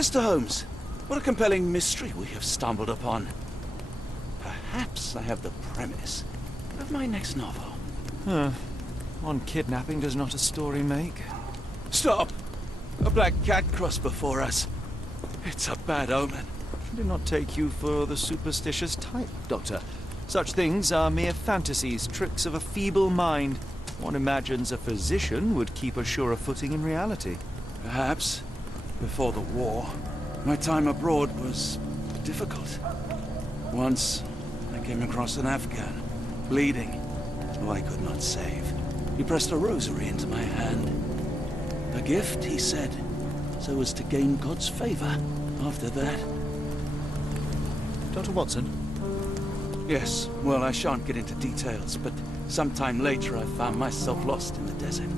Mr. Holmes, what a compelling mystery we have stumbled upon. Perhaps I have the premise of my next novel. One kidnapping does not a story make. Stop! A black cat crossed before us. It's a bad omen. Do not take you for the superstitious type, Doctor. Such things are mere fantasies, tricks of a feeble mind. One imagines a physician would keep a surer footing in reality. Perhaps. Before the war, my time abroad was difficult. Once, I came across an Afghan, bleeding, who I could not save. He pressed a rosary into my hand. A gift, he said, so as to gain God's favor after that. Dr. Watson? Yes, well, I shan't get into details, but sometime later I found myself lost in the desert.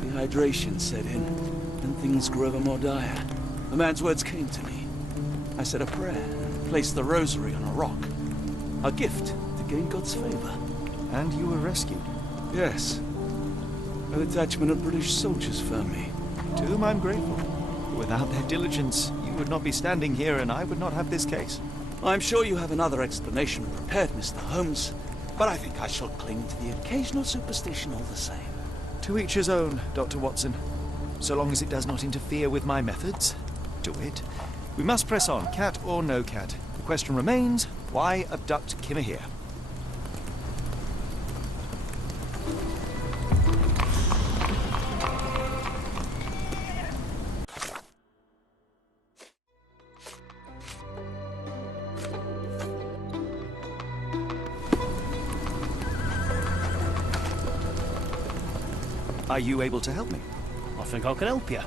Dehydration set in, and things grew ever more dire. The man's words came to me. I said a prayer and placed the rosary on a rock. A gift to gain God's favor. And you were rescued? Yes. A detachment of British soldiers found me. To whom I'm grateful. Without their diligence, you would not be standing here and I would not have this case. I'm sure you have another explanation prepared, Mr. Holmes, but I think I shall cling to the occasional superstition all the same. To each his own, Dr. Watson. So long as it does not interfere with my methods, do it. We must press on, cat or no cat. The question remains, why abduct Kimmer here? Are you able to help me? I think I can help you.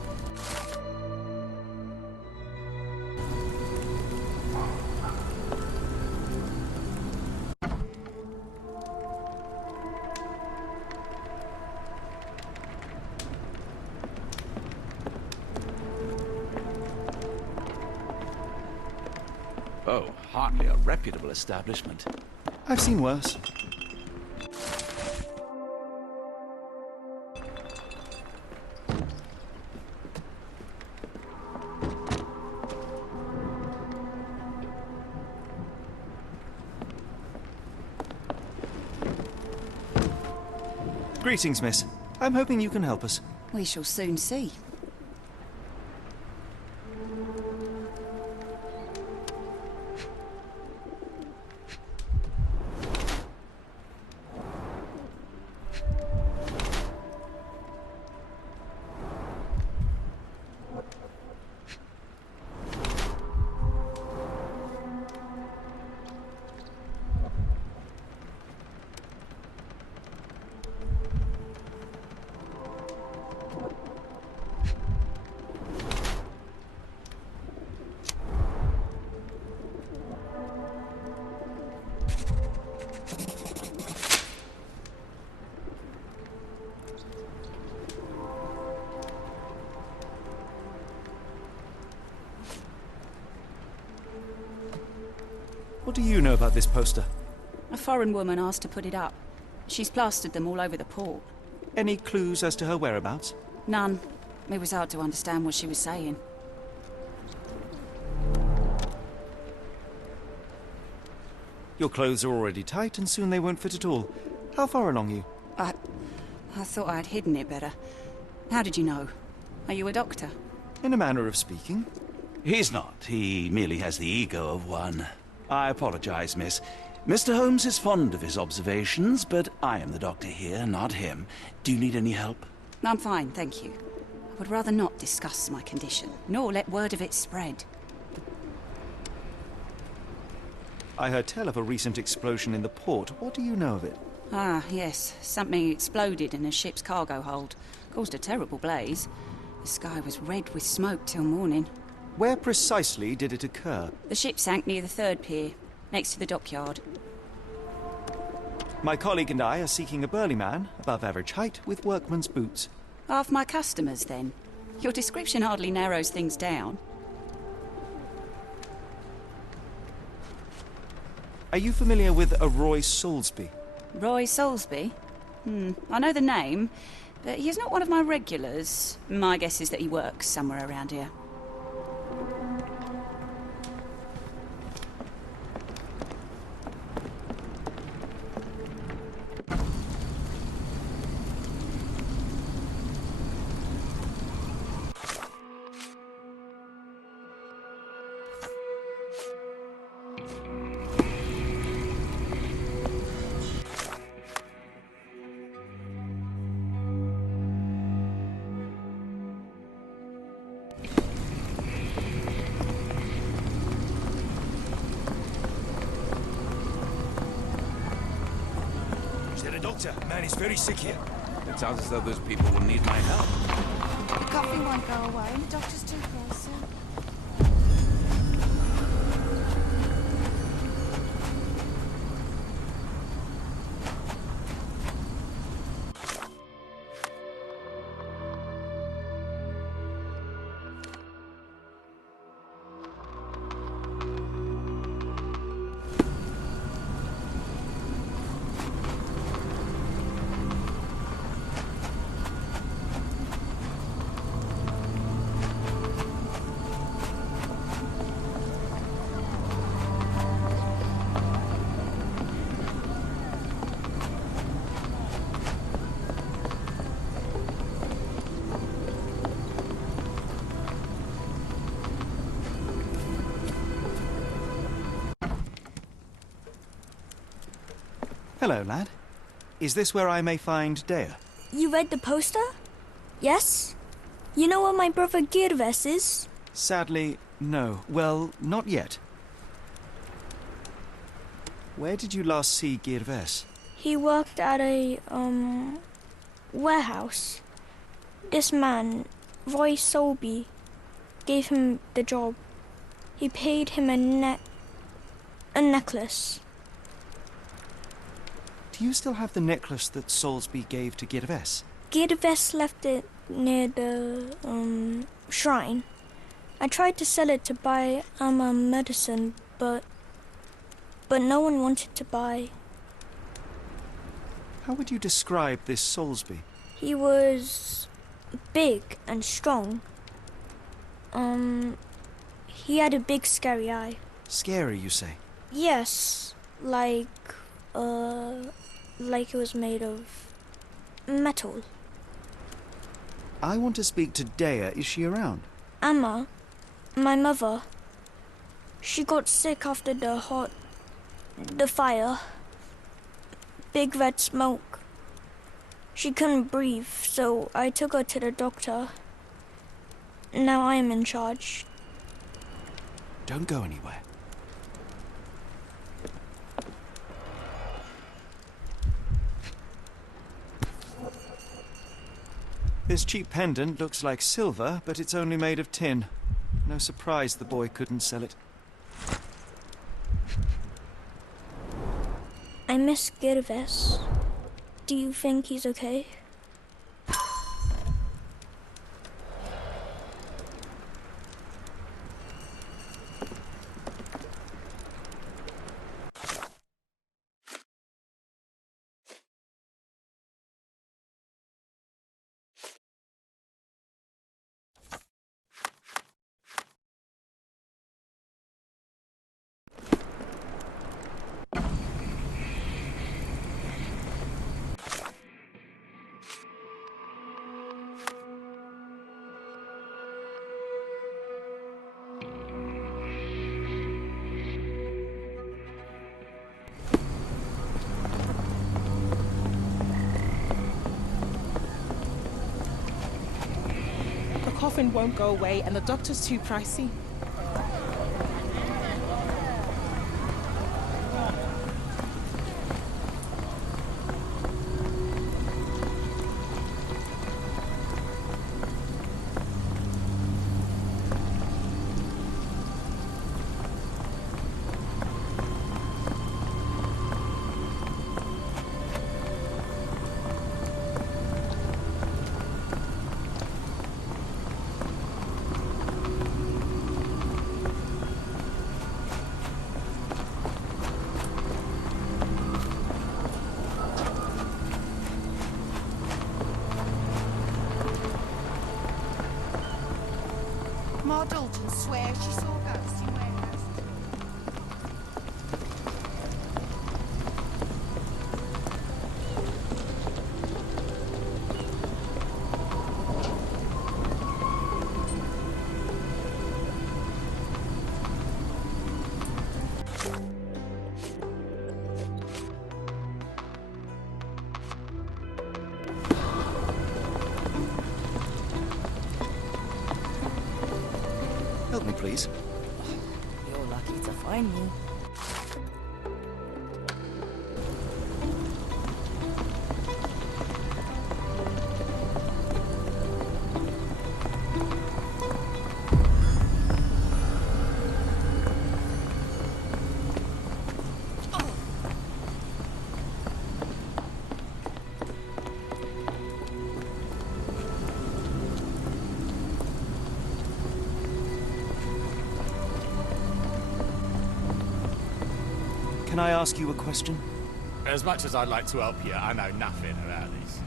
Oh, hardly a reputable establishment. I've seen worse. Greetings, miss. I'm hoping you can help us. We shall soon see. What do you know about this poster? A foreign woman asked to put it up. She's plastered them all over the port. Any clues as to her whereabouts? None. It was hard to understand what she was saying. Your clothes are already tight and soon they won't fit at all. How far along are you? I thought I'd hidden it better. How did you know? Are you a doctor? In a manner of speaking. He's not. He merely has the ego of one. I apologize, miss. Mr. Holmes is fond of his observations, but I am the doctor here, not him. Do you need any help? I'm fine, thank you. I would rather not discuss my condition, nor let word of it spread. I heard tell of a recent explosion in the port. What do you know of it? Ah, yes. Something exploded in a ship's cargo hold. Caused a terrible blaze. The sky was red with smoke till morning. Where precisely did it occur? The ship sank near the third pier, next to the dockyard. My colleague and I are seeking a burly man, above average height, with workman's boots. Half my customers, then. Your description hardly narrows things down. Are you familiar with a Roy Soulsby? Roy Soulsby? I know the name, but he's not one of my regulars. My guess is that he works somewhere around here. a doctor. Man is very sick here. It sounds as though those people will need my help. The coughing won't go away, and the doctor's too close soon. Hello, lad. Is this where I may find Dea? You read the poster? Yes? You know where my brother Girves is? Sadly, no. Well, not yet. Where did you last see Girves? He worked at a, warehouse. This man, Roy Solby, gave him the job. He paid him a necklace. Do you still have the necklace that Soulsby gave to Girves? Girves left it near the, shrine. I tried to sell it to buy medicine, but no one wanted to buy. How would you describe this Soulsby? He was big and strong. He had a big scary eye. Scary, you say? Yes, like it was made of metal. I want to speak to Dea. Is she around? Amma, my mother, she got sick after the fire. Big red smoke. She couldn't breathe, so I took her to the doctor. Now I am in charge. Don't go anywhere. This cheap pendant looks like silver, but it's only made of tin. No surprise the boy couldn't sell it. I miss Girves. Do you think he's okay? The coffin won't go away, and the doctor's too pricey. Ma Dalton swears she saw ghosts in warehouse. Help me, please. You're lucky to find me. can I ask you a question? As much as I'd like to help you, I know nothing about this.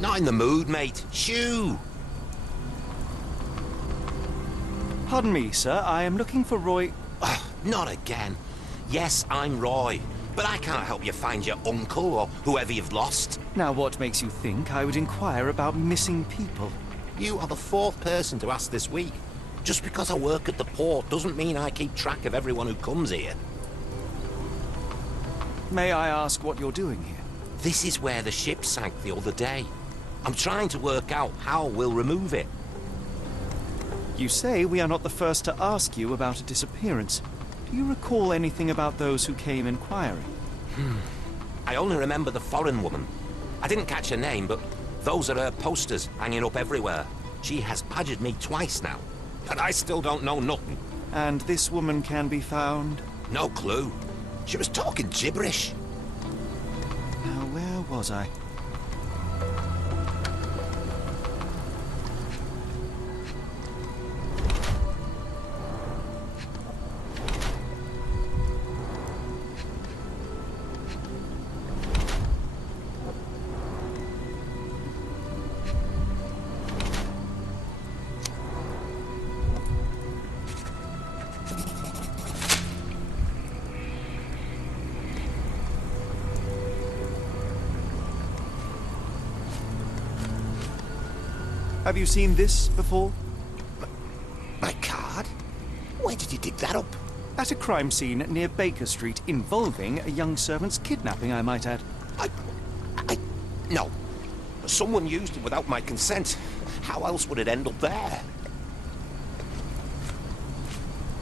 Not in the mood, mate. Shoo! Pardon me, sir. I am looking for Roy... Not again. Yes, I'm Roy, but I can't help you find your uncle or whoever you've lost. Now, what makes you think I would inquire about missing people? You are the fourth person to ask this week. Just because I work at the port doesn't mean I keep track of everyone who comes here. May I ask what you're doing here? This is where the ship sank the other day. I'm trying to work out how we'll remove it. You say we are not the first to ask you about a disappearance. Do you recall anything about those who came inquiring? I only remember the foreign woman. I didn't catch her name, but those are her posters hanging up everywhere. She has badgered me twice now, but I still don't know nothing. And this woman can be found? No clue. She was talking gibberish. Now, where was I? Have you seen this before? My card? Where did you dig that up? At a crime scene near Baker Street involving a young servant's kidnapping, I might add. No. Someone used it without my consent. How else would it end up there?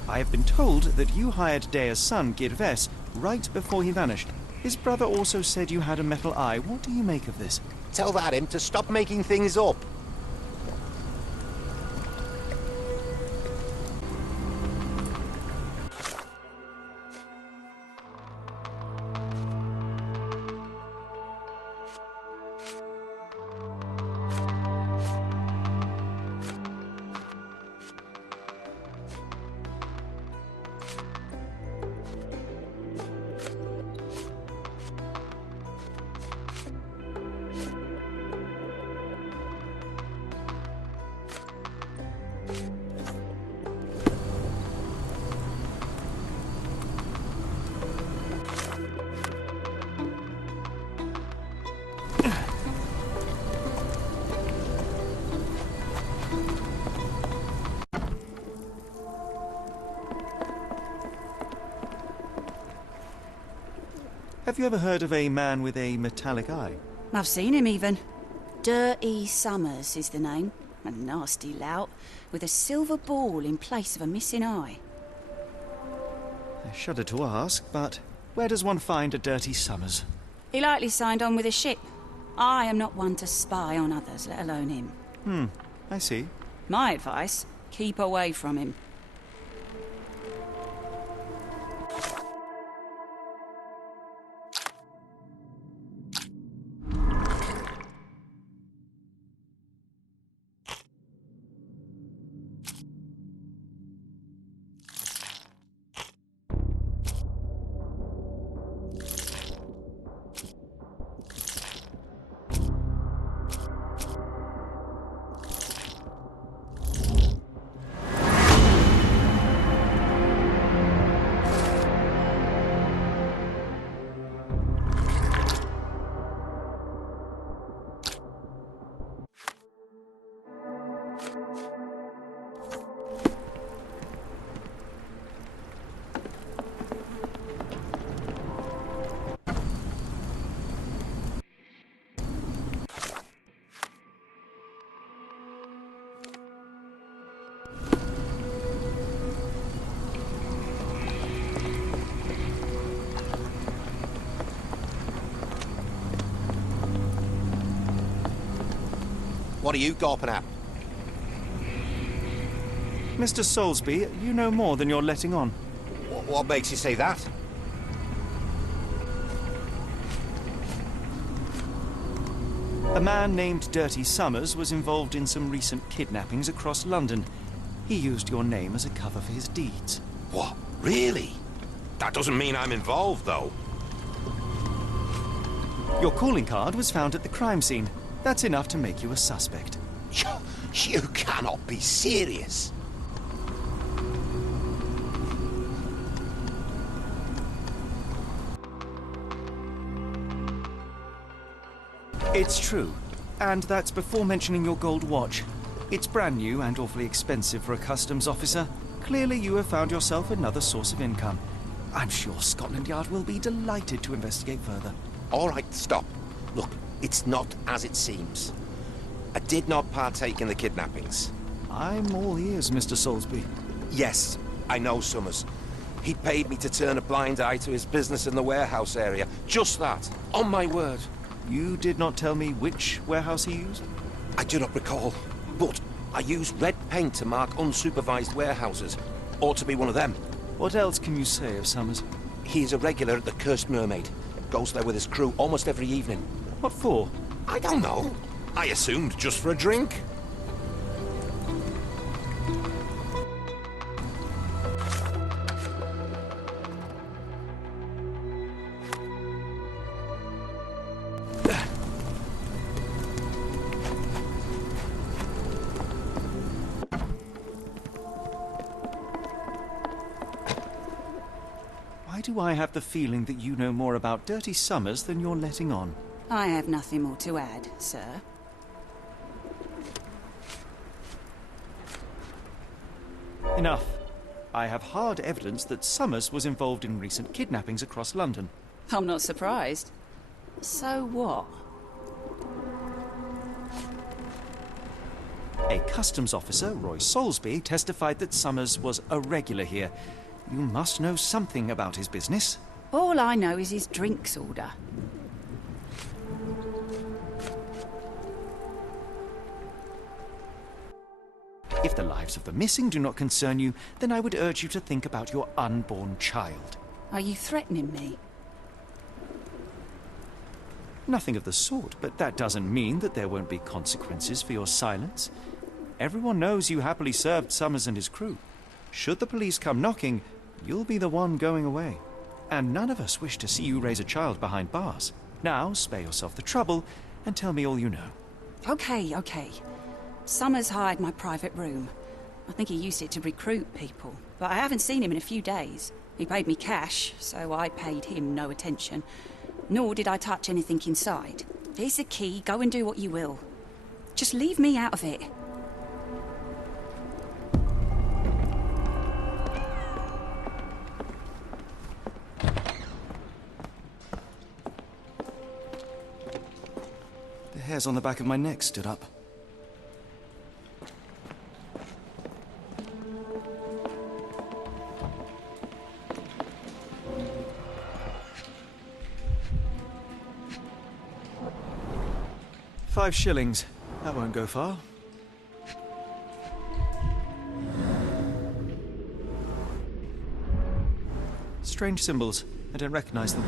I have been told that you hired Dea's son, Girves, right before he vanished. His brother also said you had a metal eye. What do you make of this? Tell that him to stop making things up. Have you ever heard of a man with a metallic eye? I've seen him even. Dirty Summers is the name. A nasty lout, with a silver ball in place of a missing eye. I shudder to ask, but where does one find a Dirty Summers? He likely signed on with a ship. I am not one to spy on others, let alone him. I see. My advice, keep away from him. What are you gawping at? Mr. Soulsby, you know more than you're letting on. What makes you say that? A man named Dirty Summers was involved in some recent kidnappings across London. He used your name as a cover for his deeds. What? Really? That doesn't mean I'm involved, though. Your calling card was found at the crime scene. That's enough to make you a suspect. You cannot be serious. It's true. And that's before mentioning your gold watch. It's brand new and awfully expensive for a customs officer. Clearly you have found yourself another source of income. I'm sure Scotland Yard will be delighted to investigate further. All right, stop. Look, it's not as it seems. I did not partake in the kidnappings. I'm all ears, Mr. Soulsby. Yes, I know Summers. He paid me to turn a blind eye to his business in the warehouse area. Just that. On my word. You did not tell me which warehouse he used? I do not recall, but I used red paint to mark unsupervised warehouses. Ought to be one of them. What else can you say of Summers? He is a regular at the Cursed Mermaid. Goes there with his crew almost every evening. What for? I don't know. I assumed just for a drink. Why do I have the feeling that you know more about Dirty Summers than you're letting on? I have nothing more to add, sir. Enough. I have hard evidence that Summers was involved in recent kidnappings across London. I'm not surprised. So what? A customs officer, Roy Soulsby, testified that Summers was a regular here. You must know something about his business. All I know is his drinks order. If the lives of the missing do not concern you, then I would urge you to think about your unborn child. Are you threatening me? Nothing of the sort, but that doesn't mean that there won't be consequences for your silence. Everyone knows you happily served Summers and his crew. Should the police come knocking, you'll be the one going away. And none of us wish to see you raise a child behind bars. Now, spare yourself the trouble and tell me all you know. Okay. Summers hired my private room. I think he used it to recruit people, but I haven't seen him in a few days. He paid me cash, so I paid him no attention. Nor did I touch anything inside. Here's the key, go and do what you will. Just leave me out of it. The hairs on the back of my neck stood up. £5. That won't go far. Strange symbols. I don't recognize them.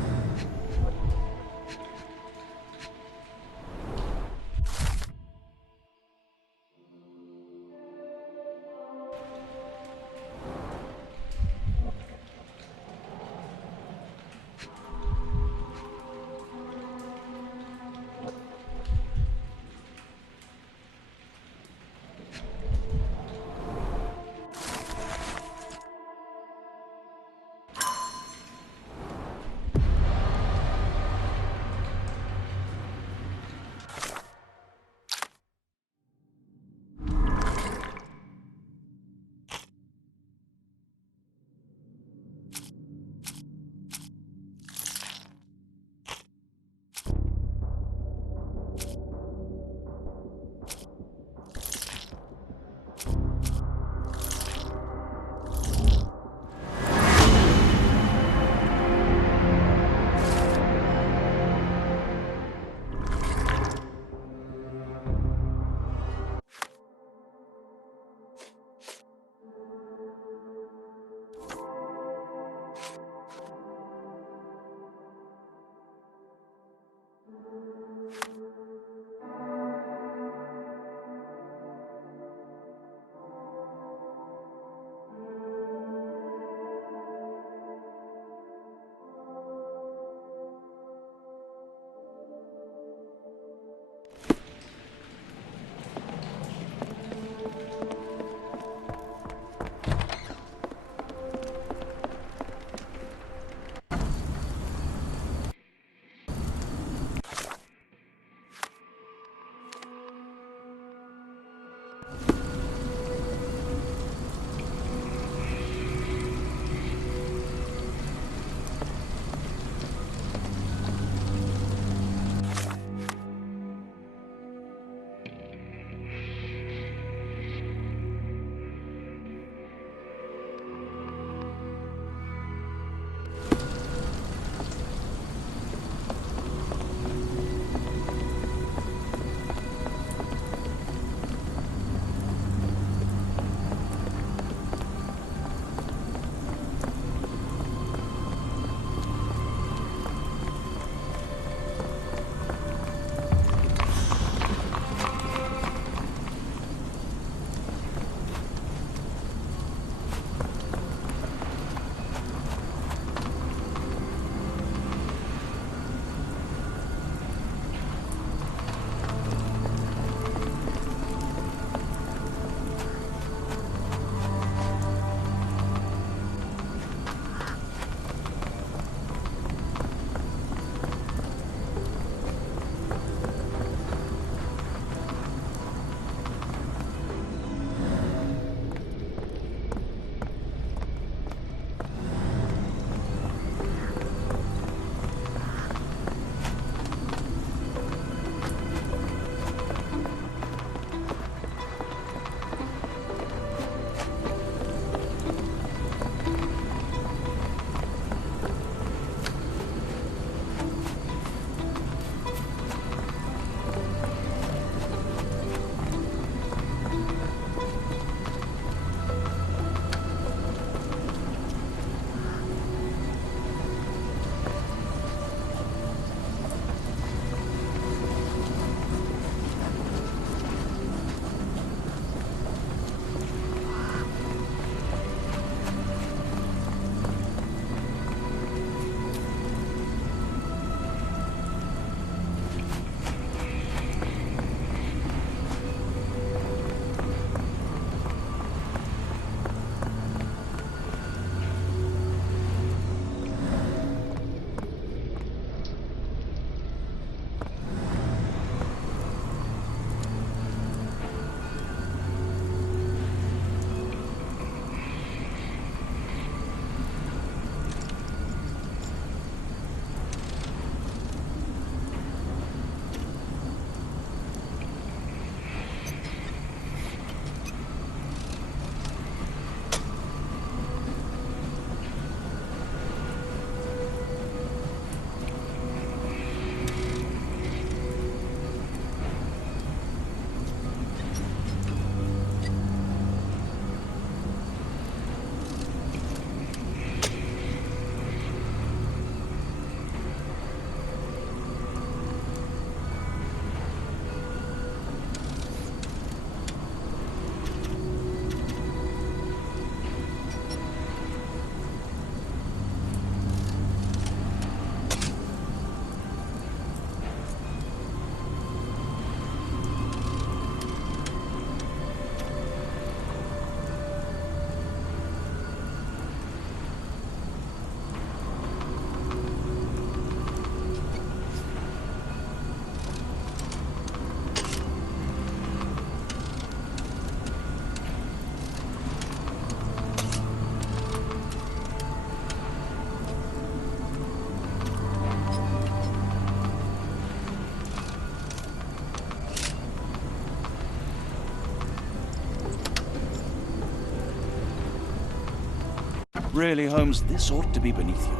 Really, Holmes, this ought to be beneath you.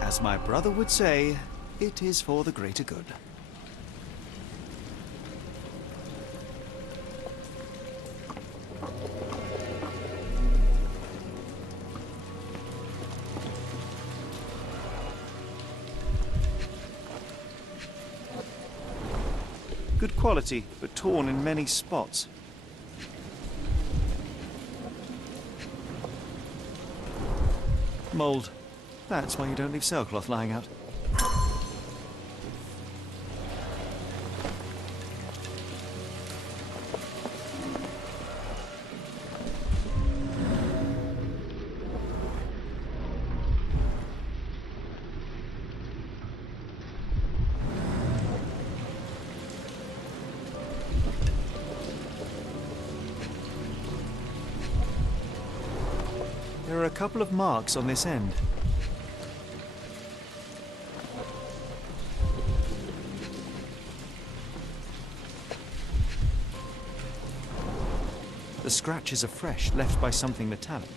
As my brother would say, it is for the greater good. Good quality, but torn in many spots. Mold. That's why you don't leave sailcloth lying out. There are a couple of marks on this end. The scratches are fresh, left by something metallic.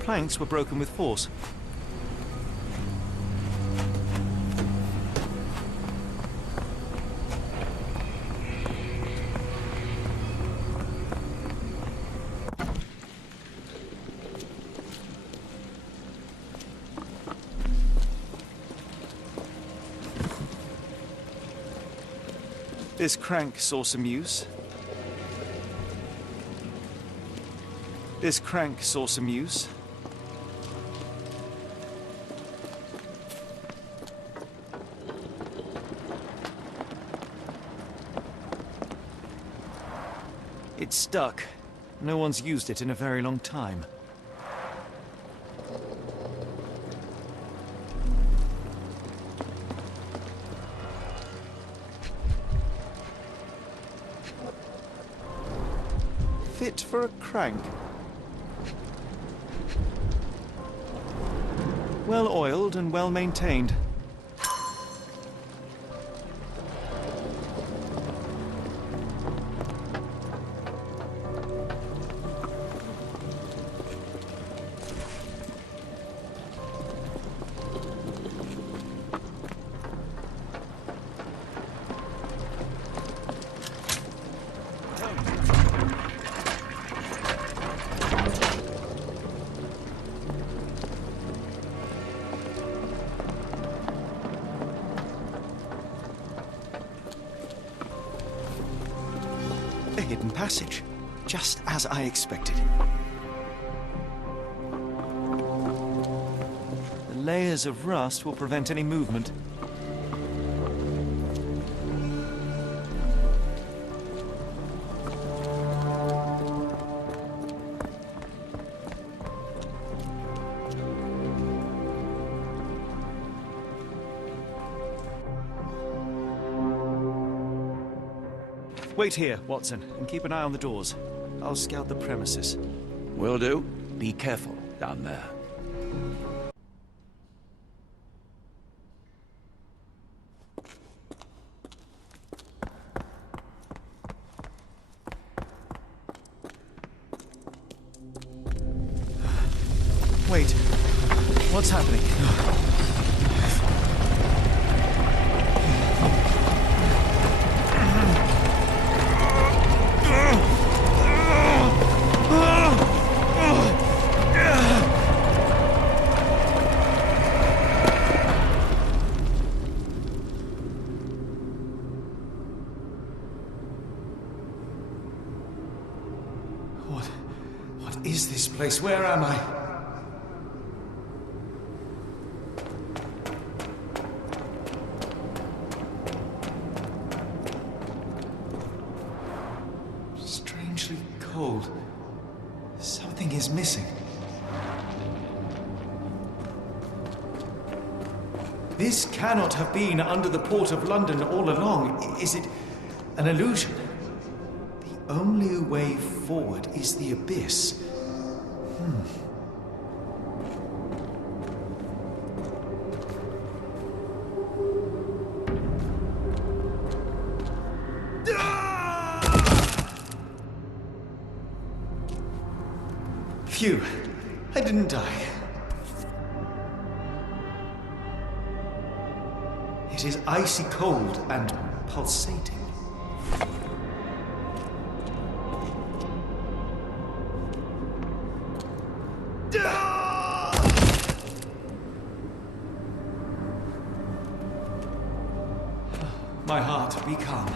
Planks were broken with force. This crank saw some use. This crank saw some use. It's stuck. No one's used it in a very long time. Fit for a crank. Well oiled and well maintained. A hidden passage, just as I expected. The layers of rust will prevent any movement. Wait here, Watson, and keep an eye on the doors. I'll scout the premises. Will do. Be careful down there. Wait. What's happening? What is this place? Where am I? Strangely cold. Something is missing. This cannot have been under the port of London all along. Is it an illusion? The only way forward is the abyss. Phew, I didn't die. It is icy cold and pulsating. My heart, be calm.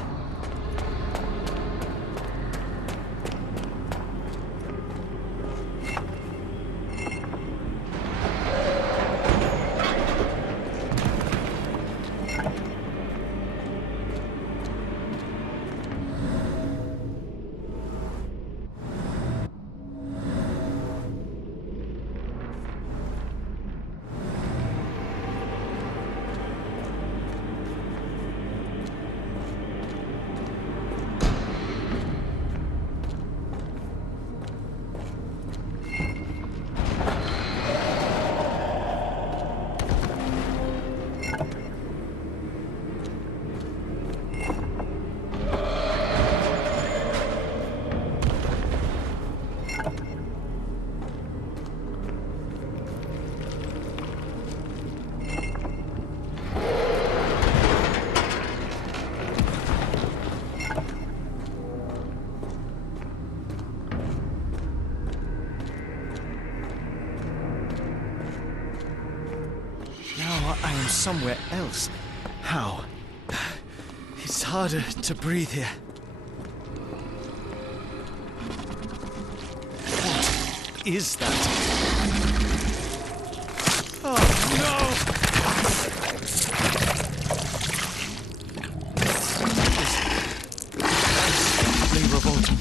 I am somewhere else. How? It's harder to breathe here. What is that? Oh, no! This is revolting.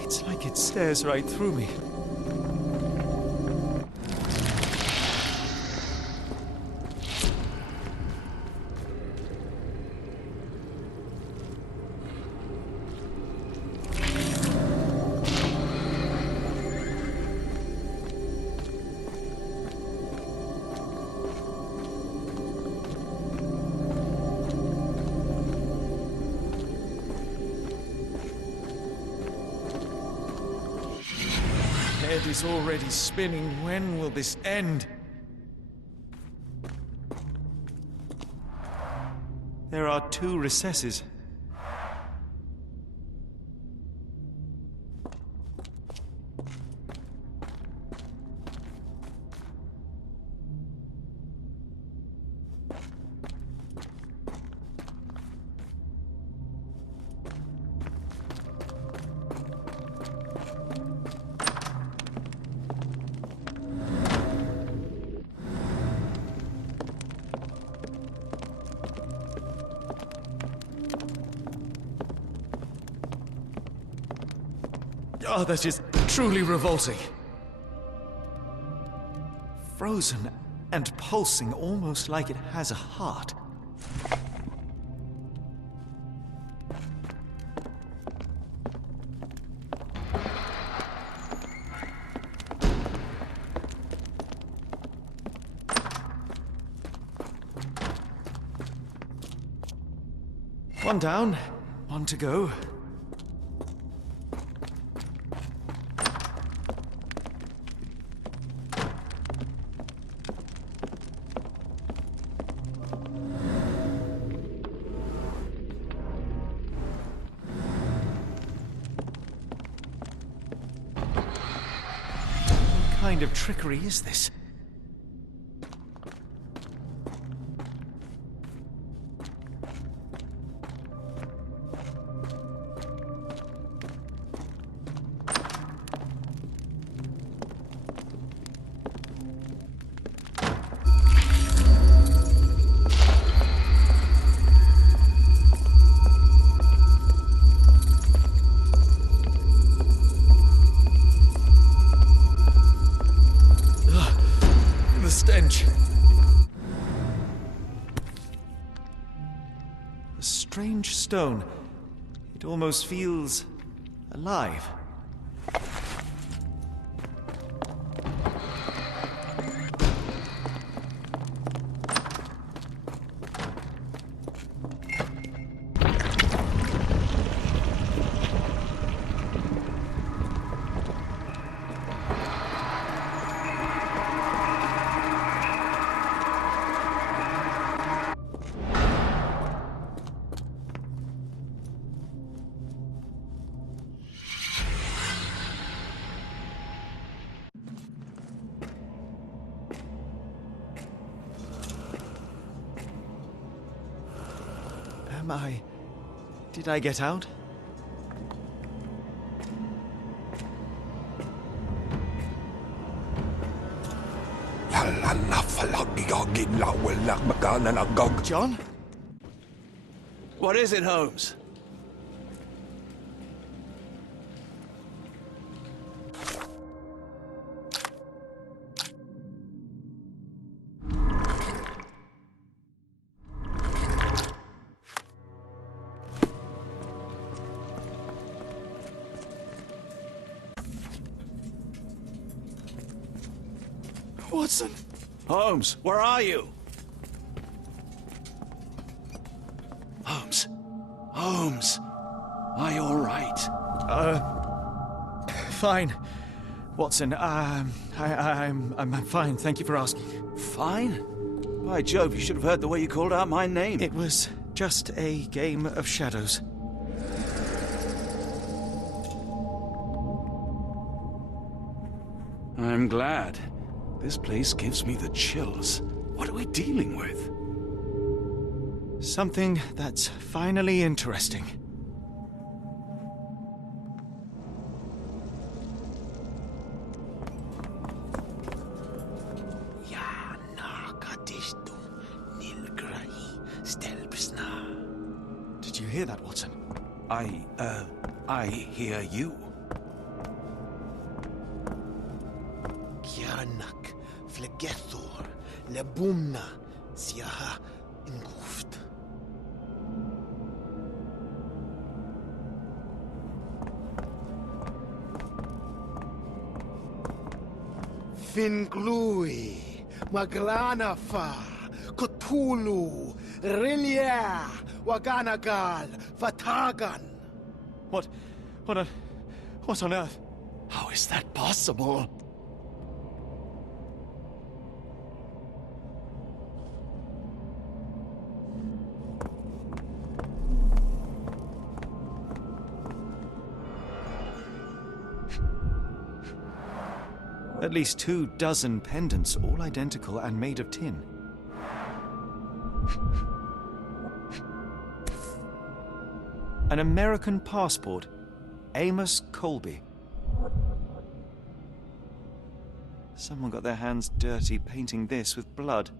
It's like it stares right through me. Head is already spinning. When will this end? There are 2 recesses. Oh, that is truly revolting. Frozen and pulsing, almost like it has a heart. One down, one to go. What kind of trickery is this? stench. A strange stone. It almost feels alive. Did I get out? John? What is it, Holmes? Watson! Holmes, where are you? Holmes. Holmes. Are you all right? Fine. Watson, I'm fine. Thank you for asking. Fine? By Jove, you should have heard the way you called out my name. It was just a game of shadows. I'm glad. This place gives me the chills. What are we dealing with? Something that's finally interesting. Did you hear that, Watson? I hear you. Kianak, Flegethor, Lebumna, Siaha, Inguft. Finglui, Maglanafa, Cthulhu, Rilia, Waganagal, Vatagan. What on earth? How is that possible? At least 24 pendants, all identical and made of tin. An American passport. Amos Colby. Someone got their hands dirty painting this with blood.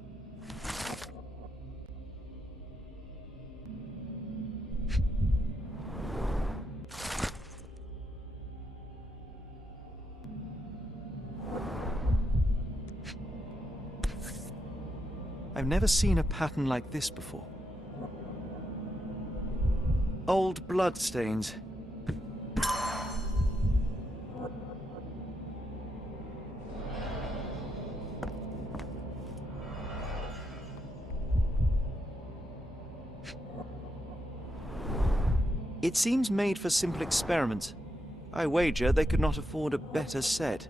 I've never seen a pattern like this before. Old blood stains. It seems made for simple experiments. I wager they could not afford a better set.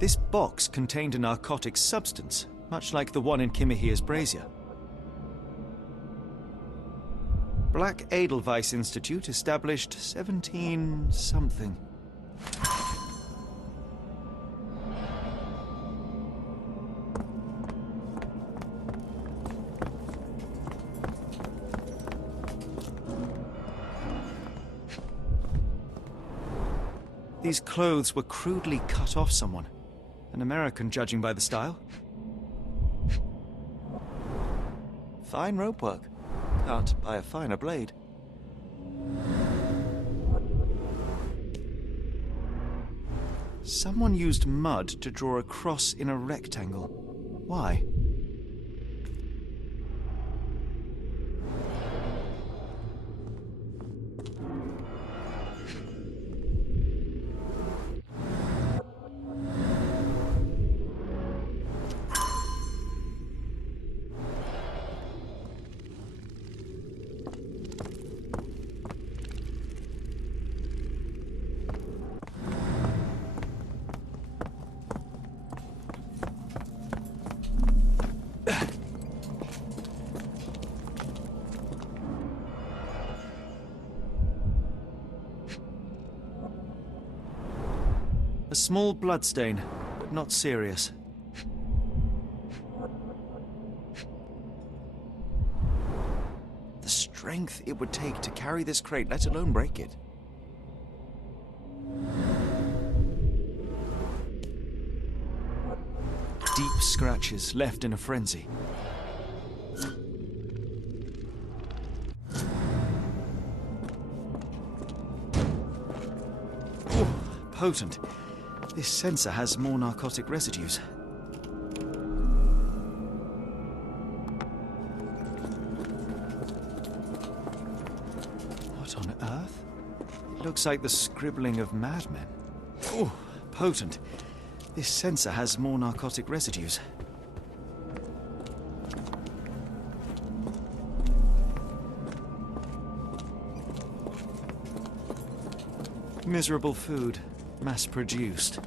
This box contained a narcotic substance, much like the one in Kimihia's brazier. Black Edelweiss Institute, established 17-something. These clothes were crudely cut off someone. An American, judging by the style. Fine rope work, cut by a finer blade. Someone used mud to draw a cross in a rectangle. Why? A small bloodstain, but not serious. The strength it would take to carry this crate, let alone break it. Deep scratches left in a frenzy. Oh, potent. This sensor has more narcotic residues. What on earth? It looks like the scribbling of madmen. Oh, potent. This sensor has more narcotic residues. Miserable food. Mass-produced.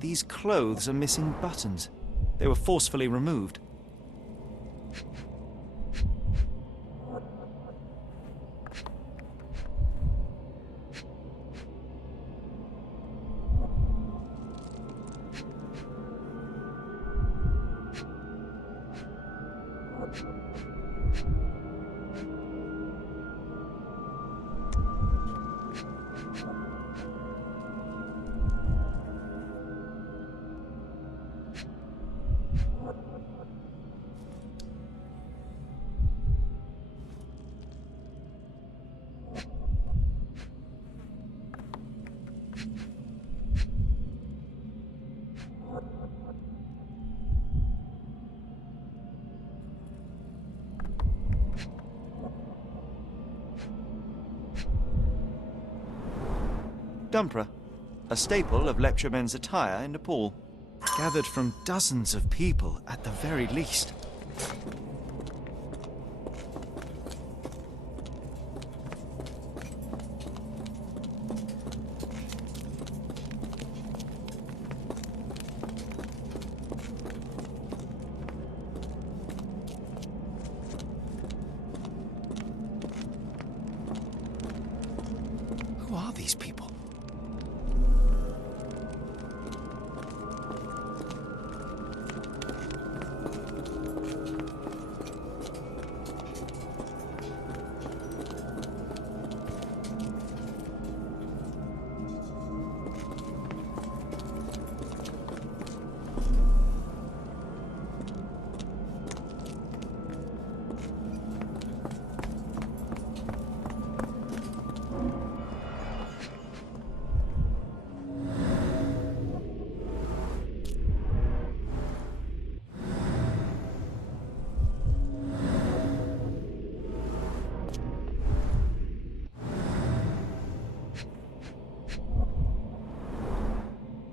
These clothes are missing buttons. They were forcefully removed. Dumpra, a staple of lepcha men's attire in Nepal, gathered from dozens of people at the very least. Who are these people?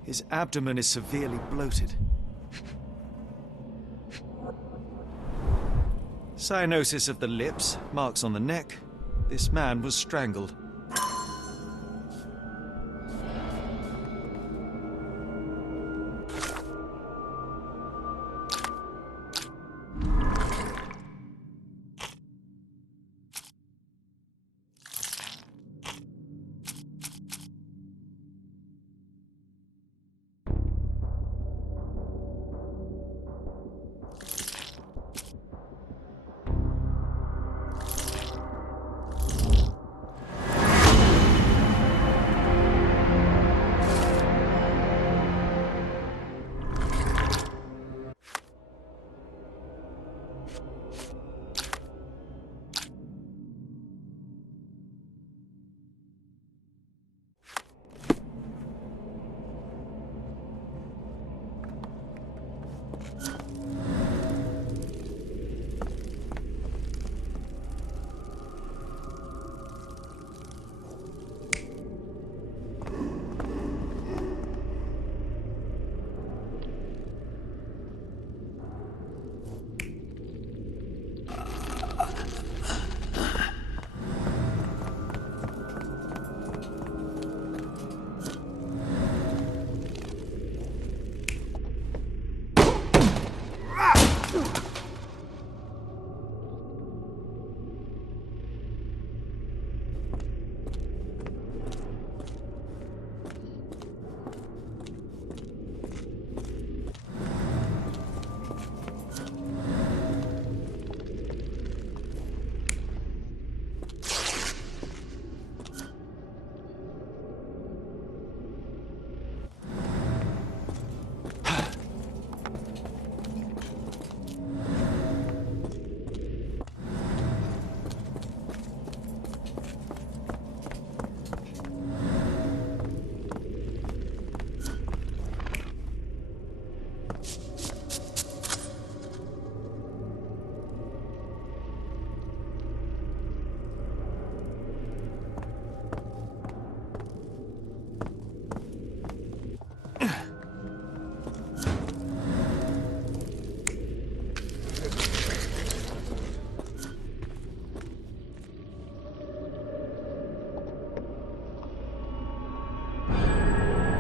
His abdomen is severely bloated. Cyanosis of the lips, marks on the neck. This man was strangled.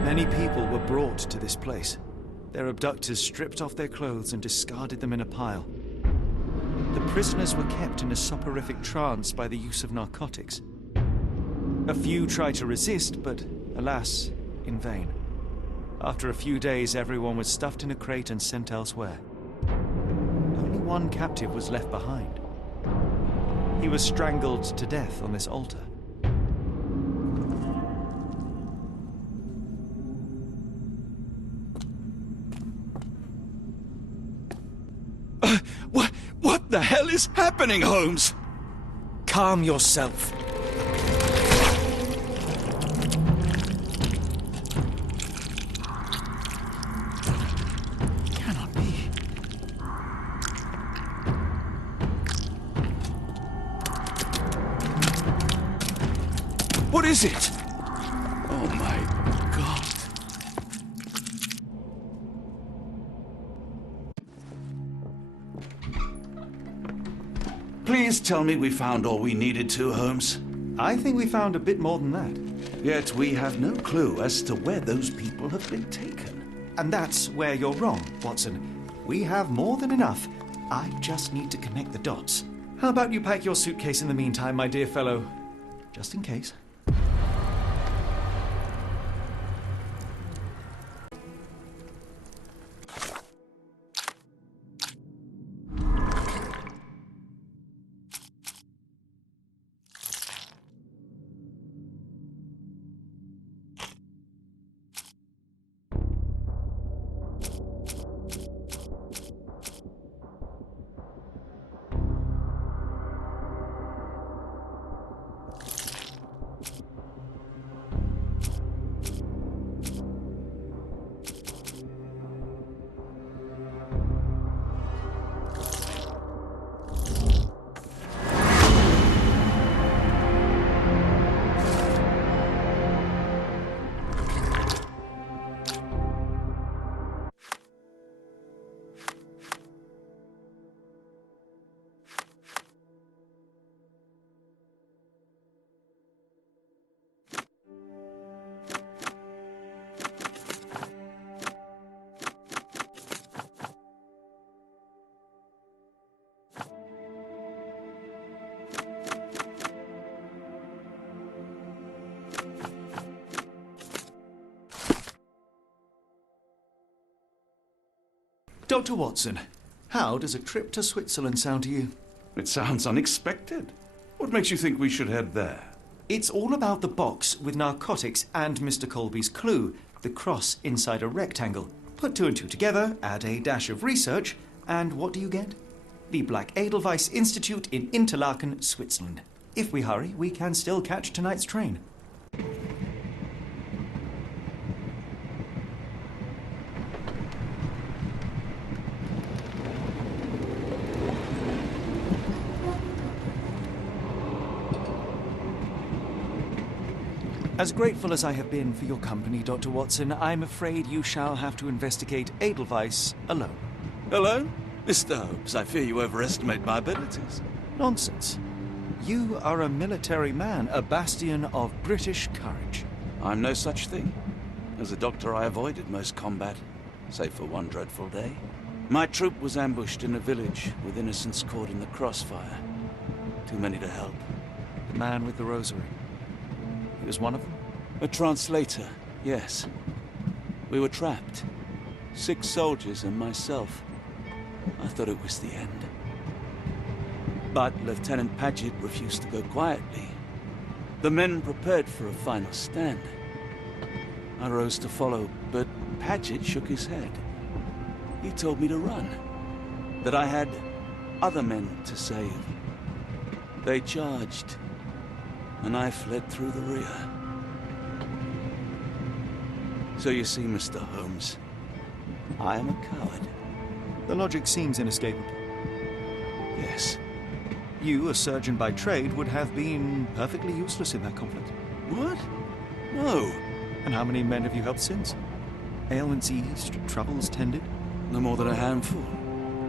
Many people were brought to this place. Their abductors stripped off their clothes and discarded them in a pile. The prisoners were kept in a soporific trance by the use of narcotics. A few tried to resist, but alas, in vain. After a few days, everyone was stuffed in a crate and sent elsewhere. Only one captive was left behind. He was strangled to death on this altar. What the hell is happening, Holmes? Calm yourself. Cannot be. What is it? Oh my God. Please tell me we found all we needed to, Holmes. I think we found a bit more than that. Yet we have no clue as to where those people have been taken. And that's where you're wrong, Watson. We have more than enough. I just need to connect the dots. How about you pack your suitcase in the meantime, my dear fellow? Just in case. Dr. Watson, how does a trip to Switzerland sound to you? It sounds unexpected. What makes you think we should head there? It's all about the box with narcotics and Mr. Colby's clue, the cross inside a rectangle. Put two and two together, add a dash of research, and what do you get? The Black Edelweiss Institute in Interlaken, Switzerland. If we hurry, we can still catch tonight's train. As grateful as I have been for your company, Dr. Watson, I'm afraid you shall have to investigate Edelweiss alone. Alone? Mr. Holmes, I fear you overestimate my abilities. Nonsense. You are a military man, a bastion of British courage. I'm no such thing. As a doctor, I avoided most combat, save for one dreadful day. My troop was ambushed in a village with innocents caught in the crossfire. Too many to help. The man with the rosary. He was one of them? A translator, yes. We were trapped. 6 soldiers and myself. I thought it was the end. But Lieutenant Paget refused to go quietly. The men prepared for a final stand. I rose to follow, but Paget shook his head. He told me to run, that I had other men to save. They charged, and I fled through the rear. So you see, Mr. Holmes, I am a coward. The logic seems inescapable. Yes. You, a surgeon by trade, would have been perfectly useless in that conflict. What? No. And how many men have you helped since? Ailments eased, troubles tended? No more than a handful.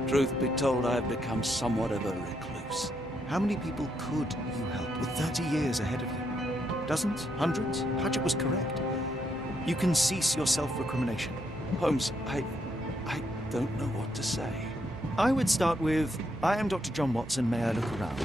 Truth be told, I have become somewhat of a recluse. How many people could you help with 30 years ahead of you? Dozens? Hundreds? Paget was correct. You can cease your self-recrimination. Holmes, I don't know what to say. I would start with, I am Dr. John Watson, may I look around?